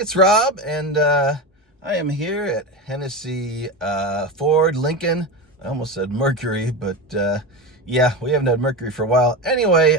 it's Rob, and I am here at Hennessy Ford Lincoln. I almost said Mercury, but yeah, we haven't had Mercury for a while. Anyway,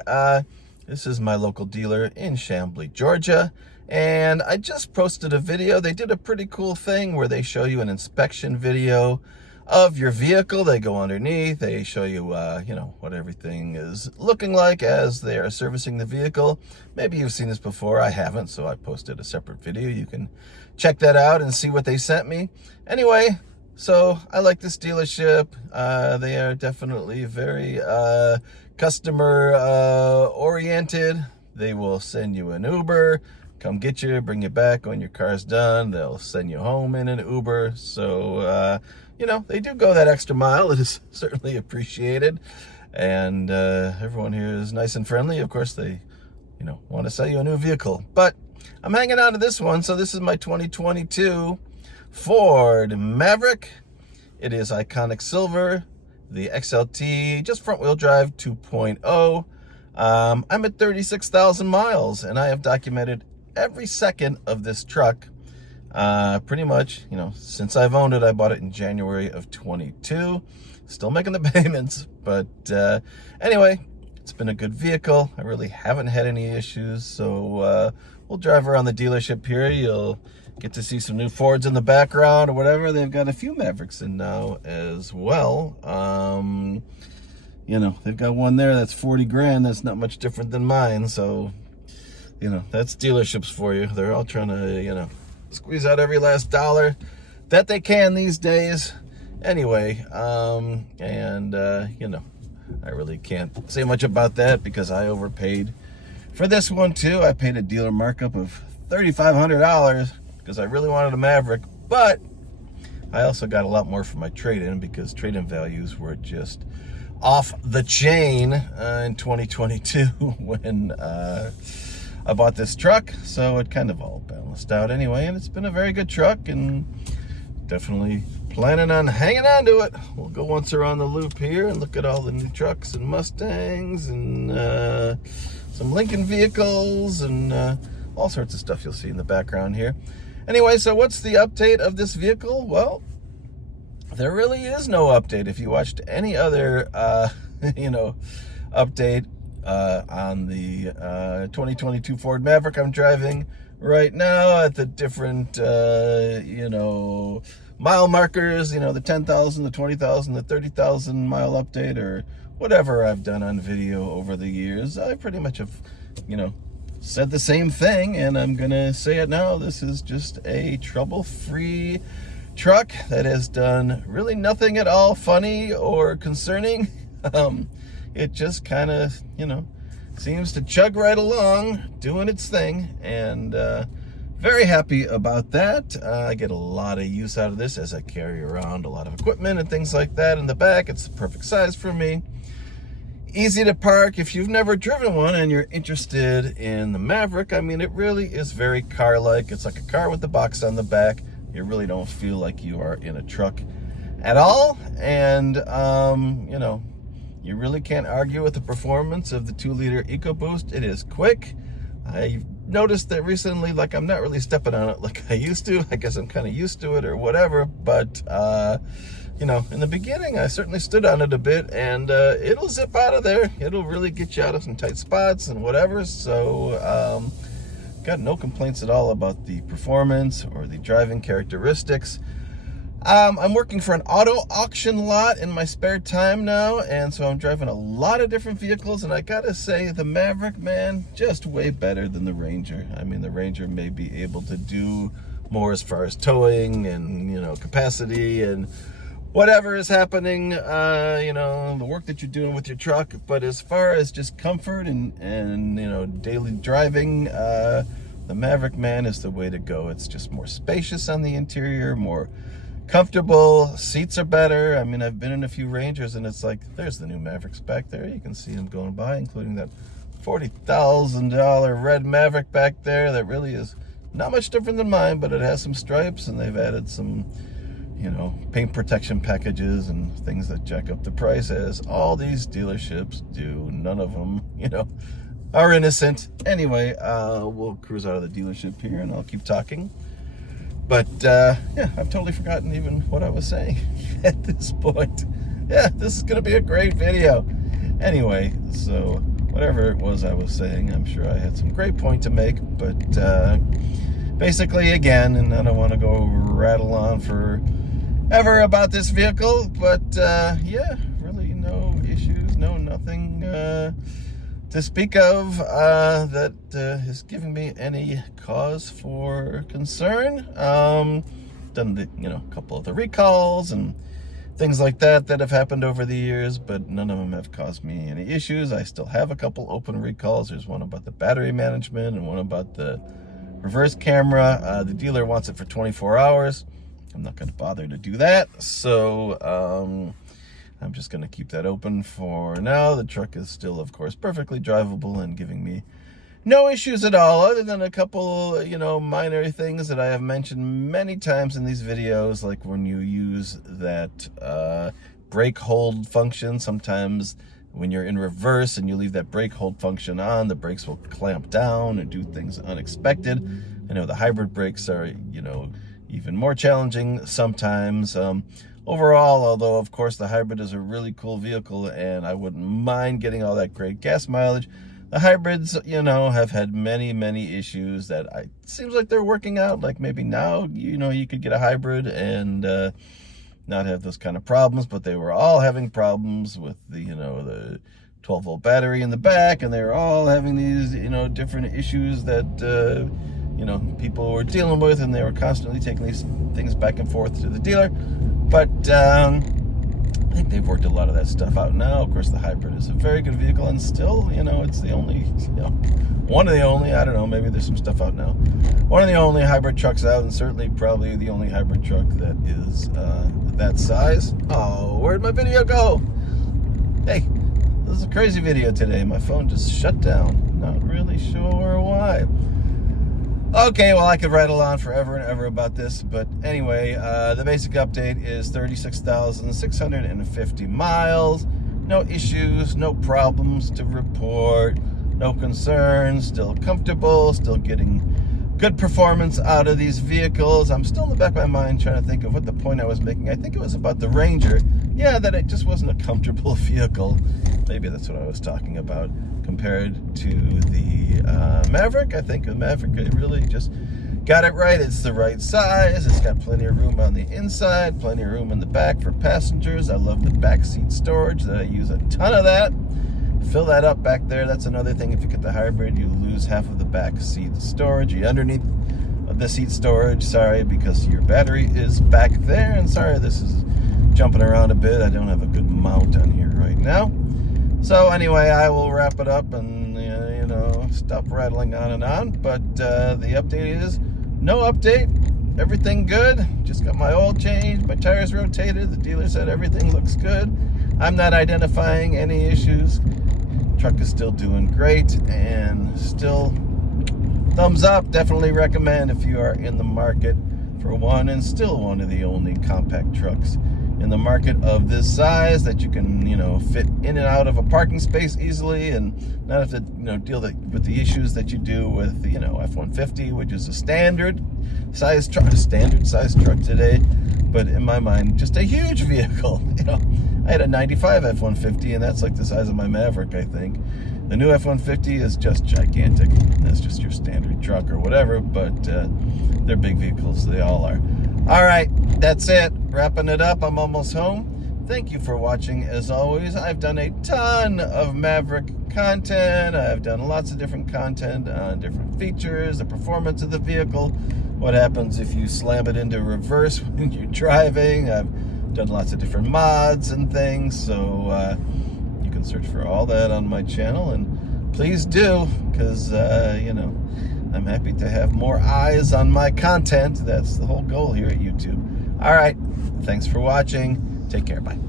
this is my local dealer in Chamblee, Georgia, and I just posted a video. They did a pretty cool thing where they show you an inspection video of your vehicle. They go underneath, they show you, what everything is looking like as they are servicing the vehicle. Maybe you've seen this before. I haven't, so I posted a separate video. You can check that out and see what they sent me. Anyway, so I like this dealership. They are definitely very customer oriented. They will send you an Uber, come get you, bring you back when your car's done. They'll send you home in an Uber. So, they do go that extra mile. It is certainly appreciated. And everyone here is nice and friendly. Of course, they, want to sell you a new vehicle. But I'm hanging on to this one. So this is my 2022 Ford Maverick. It is iconic silver, the XLT, just front wheel drive 2.0. I'm at 36,000 miles, and I have documented every second of this truck. Pretty much, since I've owned it. I bought it in January of 22. Still making the payments, but anyway, it's been a good vehicle. I really haven't had any issues, so we'll drive around the dealership here. You'll get to see some new Fords in the background or whatever. They've got a few Mavericks in now as well. They've got one there that's 40 grand. That's not much different than mine, so that's dealerships for you. They're all trying to, squeeze out every last dollar that they can these days. Anyway, I really can't say much about that because I overpaid for this one too. I paid a dealer markup of $3,500 because I really wanted a Maverick, but I also got a lot more for my trade-in because trade-in values were just off the chain in 2022 when I bought this truck, so it kind of all balanced out anyway, and it's been a very good truck, and definitely planning on hanging on to it. We'll go once around the loop here and look at all the new trucks and Mustangs and some Lincoln vehicles and all sorts of stuff you'll see in the background here. Anyway, so what's the update of this vehicle? Well, there really is no update. If you watched any other, update on the 2022 Ford Maverick I'm driving right now at the different, mile markers, the 10,000, the 20,000, the 30,000 mile update or whatever I've done on video over the years, I pretty much have, said the same thing, and I'm going to say it now. This is just a trouble-free truck that has done really nothing at all funny or concerning. It just kind of, seems to chug right along, doing its thing, and very happy about that. I get a lot of use out of this as I carry around a lot of equipment and things like that in the back. It's the perfect size for me. Easy to park. If you've never driven one and you're interested in the Maverick, it really is very car-like. It's like a car with the box on the back. You really don't feel like you are in a truck at all. And, you really can't argue with the performance of the 2-liter Ecoboost. It is quick. I noticed that recently, I'm not really stepping on it like I used to. I guess I'm kind of used to it or whatever. But, in the beginning, I certainly stood on it a bit. And it'll zip out of there. It'll really get you out of some tight spots and whatever. So, got no complaints at all about the performance or the driving characteristics. I'm working for an auto auction lot in my spare time now, and so I'm driving a lot of different vehicles, and I gotta say, the Maverick, man, just way better than the Ranger. The Ranger may be able to do more as far as towing and, capacity and whatever is happening, the work that you're doing with your truck, but as far as just comfort and daily driving, the Maverick, man, is the way to go. It's just more spacious on the interior, more comfortable, seats are better. I've been in a few Rangers, and it's like, there's the new Mavericks back there. You can see them going by, including that $40,000 red Maverick back there that really is not much different than mine, but it has some stripes, and they've added some, paint protection packages and things that jack up the price, as all these dealerships do. None of them, are innocent. Anyway, we'll cruise out of the dealership here and I'll keep talking. But yeah, I've totally forgotten even what I was saying at this point. Yeah, this is gonna be a great video. Anyway, so whatever it was I was saying, I'm sure I had some great point to make, but basically, again, and I don't want to go rattle on forever about this vehicle, but yeah, really no issues, nothing to speak of that is giving me any cause for concern. Done the, a couple of the recalls and things like that have happened over the years, but none of them have caused me any issues. I still have a couple open recalls. There's one about the battery management and one about the reverse camera. The dealer wants it for 24 hours. I'm not going to bother to do that, so I'm just going to keep that open for now. The truck is still, of course, perfectly drivable and giving me no issues at all, other than a couple, minor things that I have mentioned many times in these videos, like when you use that brake hold function. Sometimes when you're in reverse and you leave that brake hold function on, the brakes will clamp down and do things unexpected. I know the hybrid brakes are, even more challenging sometimes. Overall, although of course the hybrid is a really cool vehicle and I wouldn't mind getting all that great gas mileage, the hybrids, have had many issues that seems like they're working out. Like maybe now, you could get a hybrid and not have those kind of problems, but they were all having problems with the, the 12-volt battery in the back, and they were all having these, different issues that, people were dealing with, and they were constantly taking these things back and forth to the dealer. But I think they've worked a lot of that stuff out now. Of course, the hybrid is a very good vehicle, and still, it's the only, one of the only, I don't know, maybe there's some stuff out now, one of the only hybrid trucks out, and certainly probably the only hybrid truck that is that size. Oh, where'd my video go? Hey, this is a crazy video today. My phone just shut down. Not really sure why. Okay, well, I could rattle on forever and ever about this, but anyway, the basic update is 36,650 miles. No issues, no problems to report, no concerns, still comfortable, still getting good performance out of these vehicles. I'm still in the back of my mind trying to think of what the point I was making. I think it was about the Ranger. Yeah, that it just wasn't a comfortable vehicle. Maybe that's what I was talking about compared to the Maverick. I think the Maverick really just got it right. It's the right size. It's got plenty of room on the inside, plenty of room in the back for passengers. I love the back seat storage. That I use a ton of that. Fill that up back there. That's another thing. If you get the hybrid, you lose half of the back seat storage. You underneath the seat storage, sorry, because your battery is back there. And sorry, this is jumping around a bit. I don't have a good mount on here right now. So anyway, I will wrap it up and stop rattling on. But the update is no update. Everything good. Just got my oil changed. My tires rotated. The dealer said everything looks good. I'm not identifying any issues. Truck is still doing great and still thumbs up. Definitely recommend if you are in the market for one, and still one of the only compact trucks in the market of this size that you can, fit in and out of a parking space easily and not have to, deal with the issues that you do with, F-150, which is a standard size truck today, but in my mind, just a huge vehicle. I had a 95 F-150, and that's like the size of my Maverick, I think. The new F-150 is just gigantic. That's just your standard truck or whatever, but they're big vehicles. They all are. All right, that's it. Wrapping it up. I'm almost home. Thank you for watching. As always, I've done a ton of Maverick content. I've done lots of different content on different features, the performance of the vehicle, what happens if you slam it into reverse when you're driving. I've done lots of different mods and things, so you can search for all that on my channel, and please do, because I'm happy to have more eyes on my content. That's the whole goal here at YouTube. All right, thanks for watching. Take care. Bye.